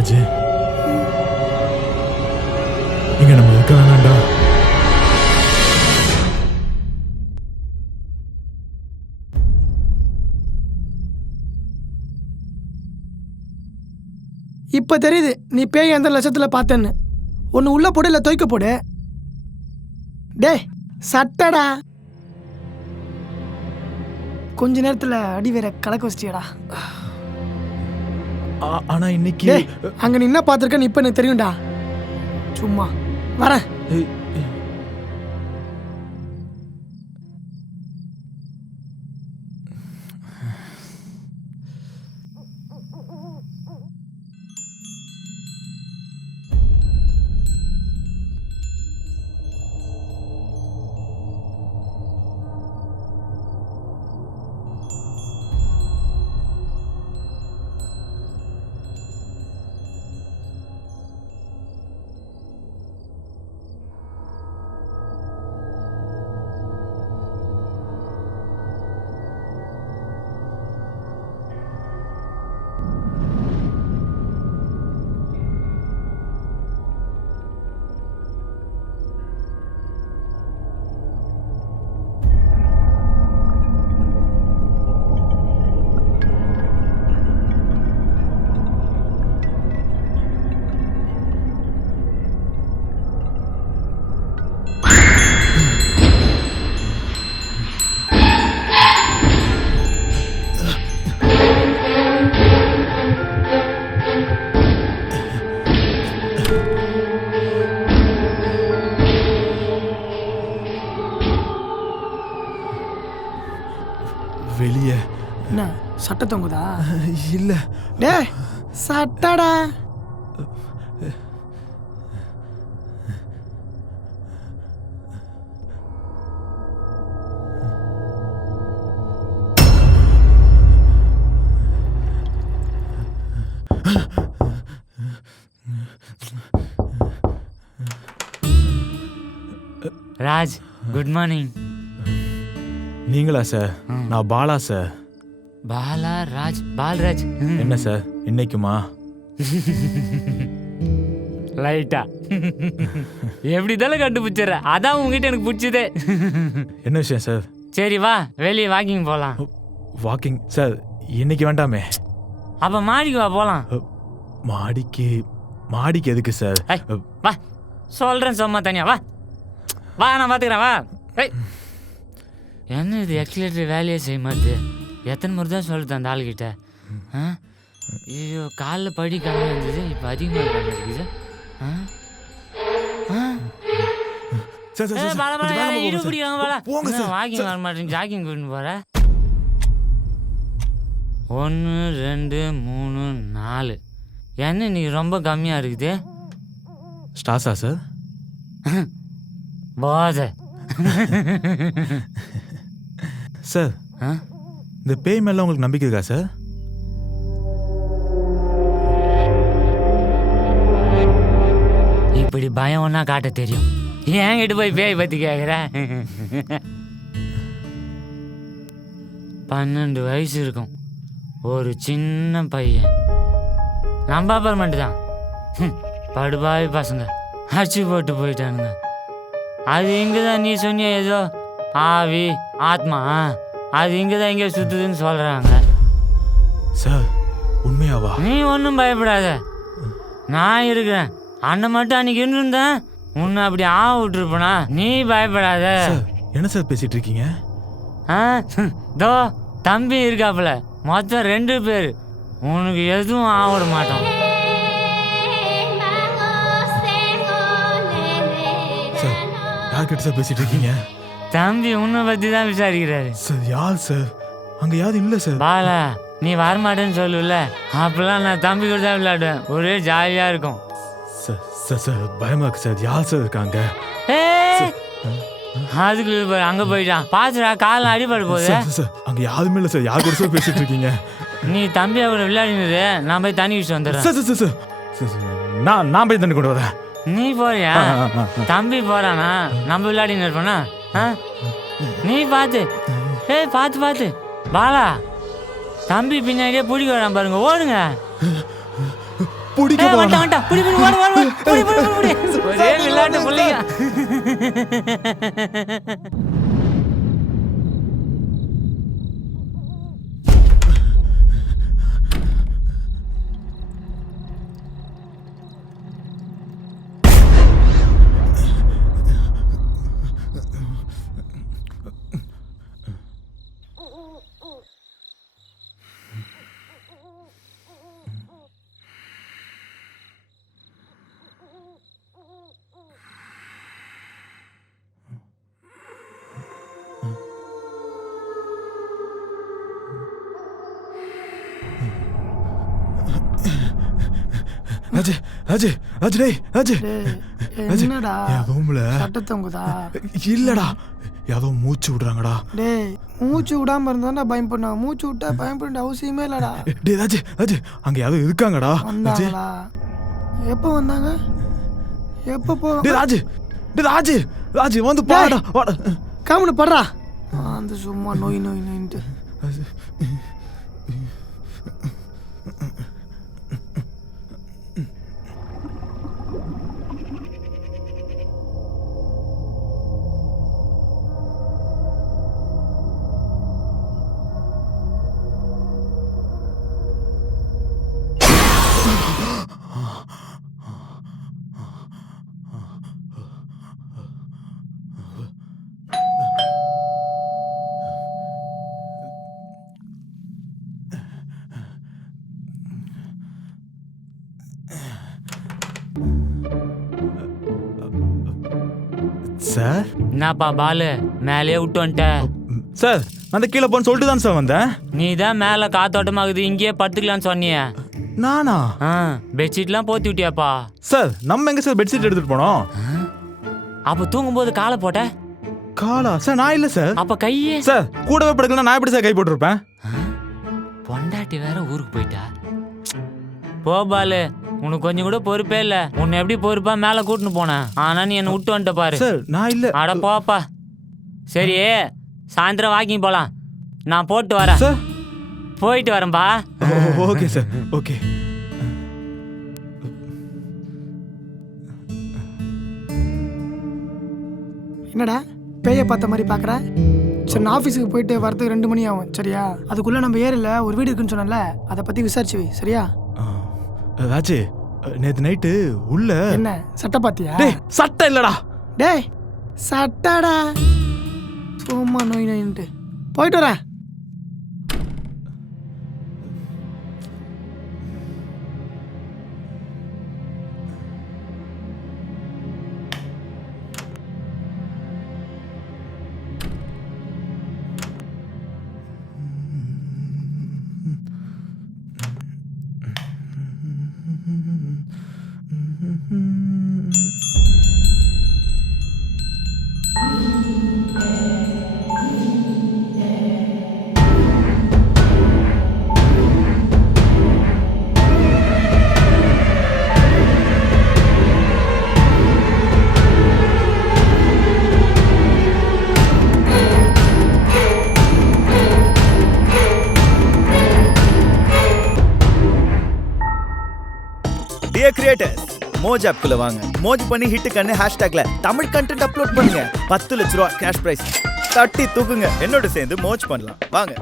ராஜு, இங்க நம்ம இருக்க வேணாண்டா. இப்ப தெரியுது நீ பேய் எந்த லட்சத்துல பார்த்தேன்னு. ஒன்னு உள்ள போடு இல்ல தூக்க போடு. டே சட்டடா, கொஞ்ச நேரத்துல அடி வேற கலக்க வச்சிட்டியடா. ஆனா இன்னைக்கு டேய், அங்க நீ என்ன பார்த்திருக்கன்னு இப்ப எனக்கு தெரியும்டா. சும்மா வரேன். வெளியே என்ன சட்டை தொங்குதா? இல்ல. டே சட்டடா. Raj, good morning. நீங்களா சார்? நான் பாலா சார். பாலா ராஜ், பால்ராஜ். என்ன சார் இன்னைக்குமா? லைட்டா எப்படி தானே கண்டுபிடிச்சிடுற, அதான் உங்ககிட்ட எனக்கு பிடிச்சதே. என்ன விஷயம் சார்? சரி வா, வெளியே வாக்கிங் போகலாம். வாக்கிஙசார் இன்னைக்கு வேண்டாமே. அப்போ மாடிக்கு வா போகலாம். மாடிக்கு எதுக்கு சார்? வா சொல்கிறேன், சும்மா தனியா வா. வா நான் பார்த்துக்கிறேன் வா. என்ன இது எக்ஸிலேட்டர் வேலையே செய்ய மாட்டேது. எத்தனை முறை தான் சொல்லுது அந்த ஆள்கிட்ட. ஐயோ காலில் படி கம்மி இருந்தது, இப்போ அதிகமாக இருக்குது. வாக்கிங் வர மாட்டேங்க, ஜாக்கிங் கூட்டின்னு போற. 1 2 3 4 என்ன இன்னைக்கு ரொம்ப கம்மியாக இருக்குது. ஸ்டாஸா சார்? போதை சார். இந்த பேய் மேல உங்களுக்கு நம்பிக்கை இருக்கா சார்? இப்படி பயம் ஒன்னா காட்ட தெரியும், ஏங்கிட்டு போய் பேய் பத்தி கேக்குற? 12 வயசு இருக்கும், ஒரு சின்ன பையன். நம்ம அப்பார்ட்மெண்ட் தான். படுபாவி பசங்க அடிச்சு போட்டு போயிட்டானுங்க. அது இங்கதான் நீ சொன்னிய ஏதோ ஆவி ஆத்மா, அது இங்கதான் இங்கே சுத்துதுன்னு சொல்றாங்க சார். உண்மையாவா? நீ ஒன்றும் பயப்படாத, நான் இருக்கிறேன். அண்ணன் மட்டும் அன்னைக்கு இருந்தேன், உன்னை அப்படி விட்டுருப்பனா? நீ பயப்படாத. என்ன சார் பேசிட்டு இருக்கீங்க? தோ தம்பி இருக்காப்புல, மொத்தம் 2 பேர். உனக்கு எதுவும் ஆவிட மாட்டோம். சார் யார்கிட்ட சார் பேசிட்டு இருக்கீங்க? தம்பி உன்னை பத்தி தான் விசாரிக்கிறாரு. சார் யார் சார்? அங்க யாரும் இல்ல சார். பாலா நீ வரமாட்டேன்னு சொல்லுல, அப்பெல்லாம் நான் தம்பி கூட தான் விளையாடுவேன், ஒரே ஜாலியா இருக்கும். சார் சார் பயமா இருக்கு சார். யார் சார் இருக்காங்க? அதுக்கு அங்க போயிட்டான், பாத்துடா காலம் அடிபட போகுது. சார் அங்க யாருமே இல்ல சார். யார் கூட சார் பேசிட்டு இருக்கீங்க? நீ தம்பி அவரை விளையாடினது, நான் போய் தண்ணி வச்சு வந்துடுறேன். சார் சார் சார் நான் போய் தண்ணி கொண்டு வரேன். நீ போறியா? தம்பி போறானா? நம்ம விளையாடின்னு இருப்போனா? நீ பாத்து பாத்து பாலா, தம்பி பின்னாடியே பிடிக்க வரான் பாருங்க, ஓடுங்க. பிடிக்க ஏய், போறா. வந்துட்டான், வந்துட்டான். புடி, புடி, ஓடு, ஓடு, ஓடு. புடி, புடி, புடி, புடி. ஒரே விளையாட்டு புள்ளைங்க. அஜய் அஜய் அஜய் டேய் அஜய் டேய் என்னடா என் ரூம்ல சட்டை தொங்குதா? இல்லடா ஏதோ மூச்சு விடுறாங்கடா. டேய் மூச்சு விடாம இருந்தா பயம் பண்ணா, மூச்சு விட்டா பயம் பண்ண அவசியமே இல்லடா. டேய் அஜய் அஜய் அங்க யாரோ இருக்காங்கடா. அஜய் வந்தாங்களா? எப்போ வந்தாங்க? எப்போ போ? டேய் ராஜ் டேய் ராஜ் ராஜ் வந்து பாடா வாடா. காமனு படுறா. அந்த சும்மா நோய் நோய் நோயின்ட்டு. சார் என்னப்பா பாலு மேலேயே விட்டு வந்துட்ட. சார் அந்த கீழே போன்னு சொல்லிட்டு தான் சார் வந்தேன். நீ தான் மேலே காத்தோட்டமாகுது இங்கேயே படுத்துக்கலான்னு சொன்னியே. நானா? பெட்ஷீட்லாம் போத்தி விட்டியாப்பா? சார் நம்ம எங்க சார் பெட்ஷீட் எடுத்துட்டு போனோம்? அப்போ தூங்கும்போது காலை போட்ட? காலா சார் நான் இல்ல சார். அப்ப கையே? சார் கூடவே படுக்கலாம் நான் எப்படி சார் கை போட்டுருப்பேன்? பொண்டாட்டி வேற ஊருக்கு போயிட்டா. போ பாலு, உனக்கு கொஞ்சம் கூட பொறுப்பே இல்ல. உன்னை எப்படி பொறுப்பா மேல கூட்டின்னு போனேன், ஆனா நீ என்ன விட்டு வந்துட்ட பாரு. சார் நான் இல்ல. அட போப்பா. சரி சாயந்தரம் வாக்கிங் போலாம், நான் போட்டு வரேன். சார் போயிட்டு வரேன்பா. Okay sir okay. என்னடா பேயை பார்த்த மாதிரி பார்க்குற? சரி நான் ஆஃபீஸுக்கு போயிட்டு வரதுக்கு 2 மணி ஆகும் சரியா? அதுக்குள்ளே நம்ம ஏரியில் ஒரு வீடு இருக்குன்னு சொன்னல, அதை பற்றி விசாரிச்சு வை சரியா? ராஜு நேற்று நைட்டு உள்ள என்ன சட்டை பார்த்தியா? டேய் சட்டை இல்லடா. டேய் சட்டாடா, சும்மா நோய் நோயின்ட்டு. போயிட்டு வரேன். டியர் கிரியேட்டர்ஸ், மோஜ் ஆப்குள்ள வாங்க. மோஜ் பண்ணி ஹிட் கண்ணு ஹேஷ்டேக்ல தமிழ் கண்டென்ட் அப்லோட் பண்ணுங்க. 10 லட்ச ரூபா கேஷ் பிரைஸ் தட்டி தூக்குங்க. என்னோட சேர்ந்து மோஜ் பண்ணலாம் வாங்க.